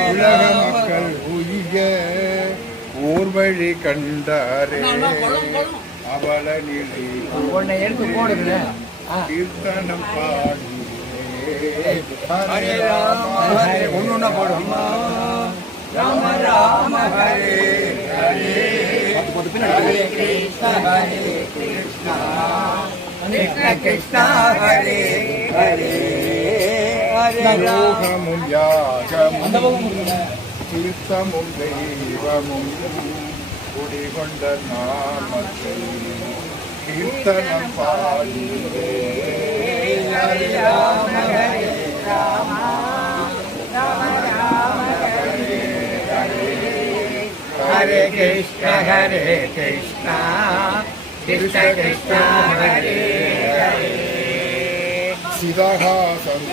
உலக மக்கள் உய்ய ஓர் வழி கண்டாரே அவள நிலை கீர்த்தனம் பாடி ஒன்னு போடும் ராம ராம ஹரே ஹரே ஹரே கிருஷ்ண கிருஷ்ண கிருஷ்ண ஹரே ஹரே யோகமும் யாகமும் தீர்த்தமும் தெய்வமும் குடிகொண்ட நாமத்தை கீர்த்தனம் பாடியே ஹரே ராம ஹரே ராம ராம ராம ஹரே ஹரே ஹரே கிருஷ்ண கிருஷ்ண கிருஷ்ண ஹரே ஹரே சிவகாசம்